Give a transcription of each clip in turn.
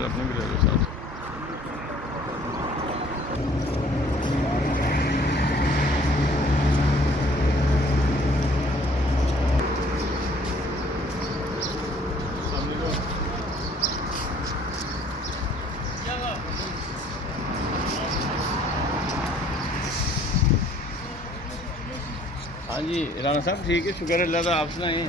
फिर अपने भी ले लो साथ। हाँ जी राना साहब ठीक है, शुक्र अल्लाह का, आप सुनाइए।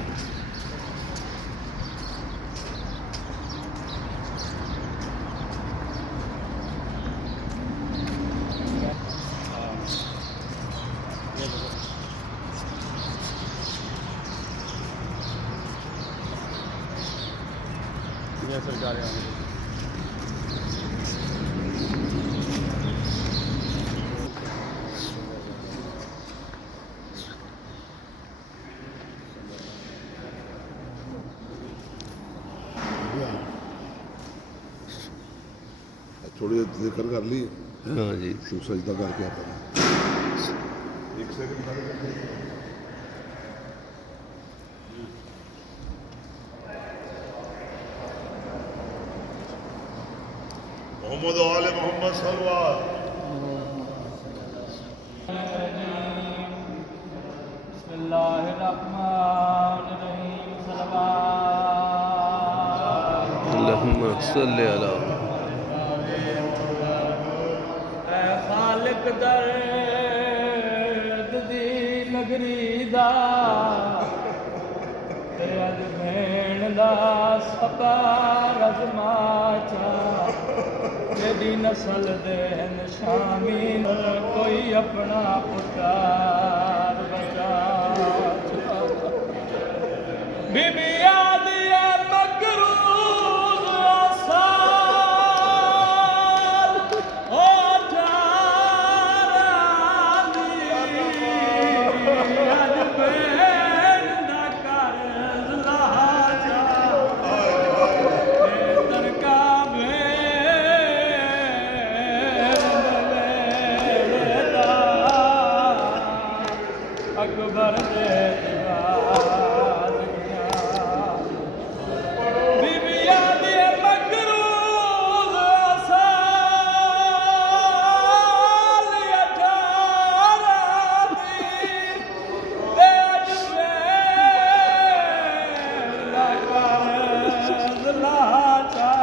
सरकार थोड़ी जिक्र कर ली। हाँ जी तू सजदा करके आता है। एक सेकंड मोहम्मद वाले मोहम्मद सल्लल्लाहु अल्लाहुम्मा सल्ली अला खालिक दर्द दी नगरी दा ते अज भेण दा सबा रज़माचा तेरी नस्ल दे निशानी कोई अपना पुकार बचा बीबी आदि मकरूज आसाद ओ जानी अज भेण दा कर्ज लाचा तरका अकबर दे बीबिया दे मकरूज आसाल अठारा दी ते अज वेला कर्ज लाचा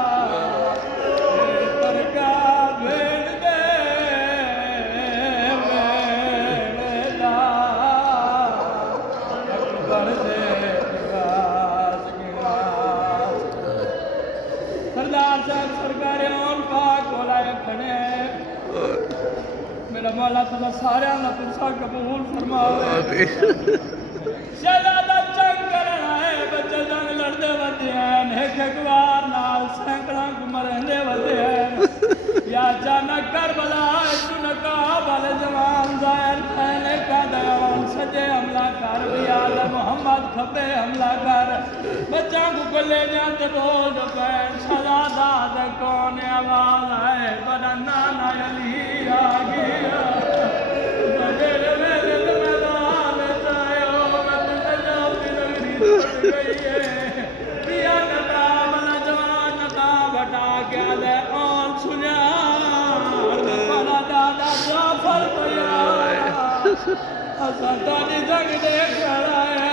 तरका भेण दे वेला अकबर दे सरदार साहब सरकार आन पाक बोलाए खड़े मेरा मौला तला सारे का तुसा कबूल फरमावे शहजादा जंग करना है बच्चे जंग लड़ते बदे हैं एक एक बार नाल सैकड़ा मरंदे बदे हैं या अचानक करबला नकाब वाले जवान जाहिर पहले का दयान सजे हमला कर दिया मोहम्मद खबे हमला कर बच्चा को ले जाते बोल पैर शहजादा दे कौन आवाज आए बड़ा नाना अली आ गया बड़े मेरे मैदान जायो मैं तुझे जाओ की नगरी गई है पिया नकाब वाला जवान नकाब हटा के ले और सुना बड़ा दादा जाफर तैयार असादानी जंग देख रहा है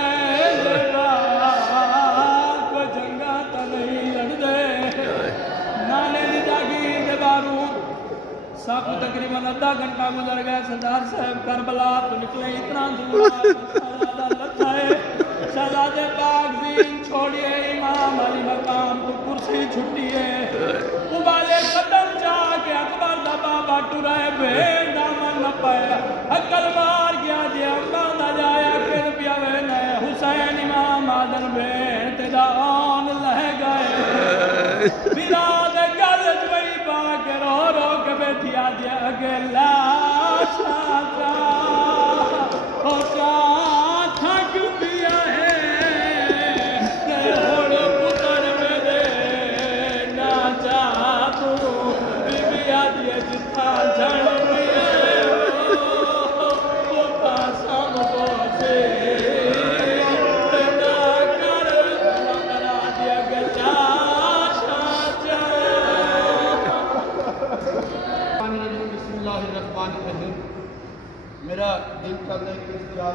कोई जंगा तो नहीं लड़ते नाले की जागीर के बारूद सब तकरीबन आधा घंटा गुजर गया सरदार साहब करबला तो निकले इतना दूर लगा है शहजादे पाक दीन छोड़िए इमाम अली मकाम तो कुर्सी छुट्टिए उबाले कदम जाके अकबर दा बाबा टुराए भेड़ दामन न पाया अकल मार गया जे अम्मा ना जाया फिर पियावे ने हुसैन इमाम आदन भेड़ तेरा आन लह गए विराद गल जवई पाके रो रो के बैठिया जे अगे लाशा ओ था क्यों पिया है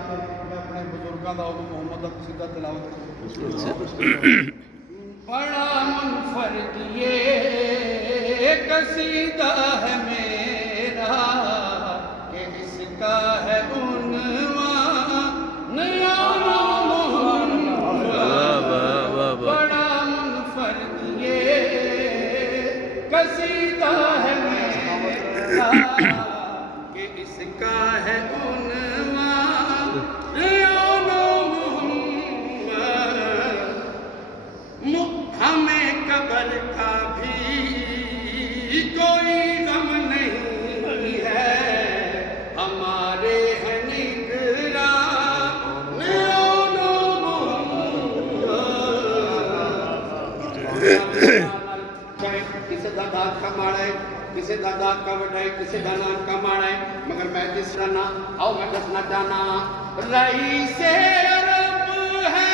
ਕੇ ਮੈਂ ਆਪਣੇ ਬਜ਼ੁਰਗਾਂ ਦਾ ਉਦੋਂ ਮੁਹੰਮਦ ਦਾ ਕਸੀਦਾ ਤਿਲਾਵਤ बड़ा मुनफरद ये कसीदा है मेरा कि इसका है उन्वान बड़ा मुनफरद ये कसीदा है मेरा कि इसका है हमें कब्र का भी कोई गम नहीं है हमारे है निगरान किसी का दाद का माड़ा है किसी का दाद का वड़ा है किसी का नाम का माड़ा है मगर मैं जिस ना आओ मैं दसना चाहना रही से अरब है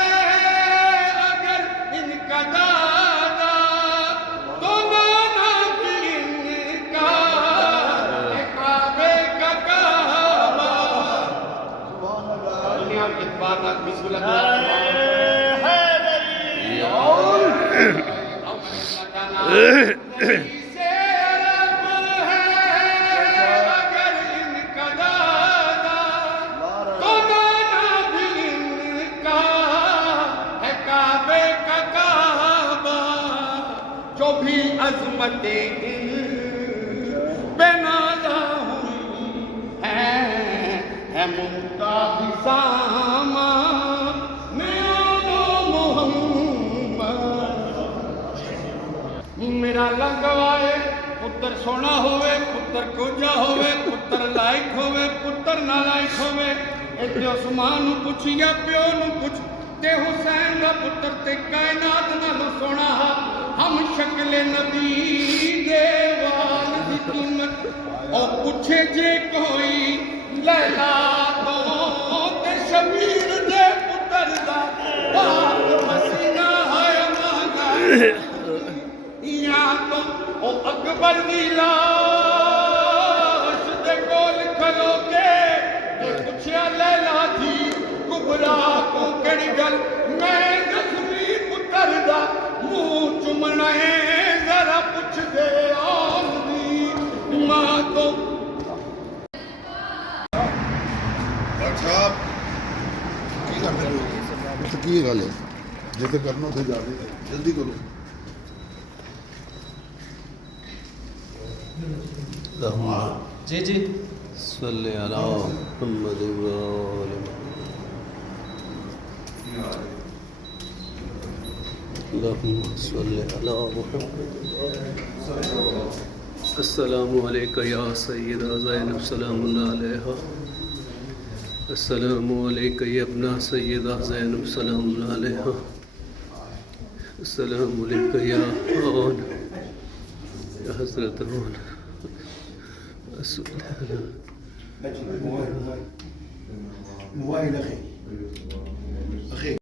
इनका दादा तो नाना भी इनका काबे का काबा दुनिया एक बार ना बिस्मिल्लाह जो भी अज़मतें बेनाज़ा हुई है मुमताज़ सामा मेरा लंगवाए पुत्र सोना होवे पुत्र कोजा होवे पुत्र लायक होवे पुत्र नालायक होवे इते उस्मान नूं पुछ या प्यो नूं पुछ ते हुसैन दा पुत्र ते कायनात नालों सोना हम शक्ल नबी दे वाल दी कीमत ओ पूछे जे कोई लैला तो ते शबीर दे पुत्र दा पाक मसीना है मांगा या तो ओ अकबर दी लाश दे कोल खलो के ते पूछया लैला थी कुबरा को केड़ी गल मैं जख्मी पुत्र दा मुंह चुमना है जरा पूछ दे आन दी मां तो अच्छा की गल है जिथे करना उसे जावे जल्दी करो जी जी सल्ले अला मुहम्मद व आले अल्लाहुम्मा सल्ले अला मुहम्मद अस्सलामु अलैका या सय्यदा ज़ैनब सलामुल्लाह अलैहा अस्सलामु अलैका या इब्ना सय्यदा ज़ैनब सलामुल्लाह अलैहा अस्सलामु अलैका या आन या हज़रत आन موبايل اخي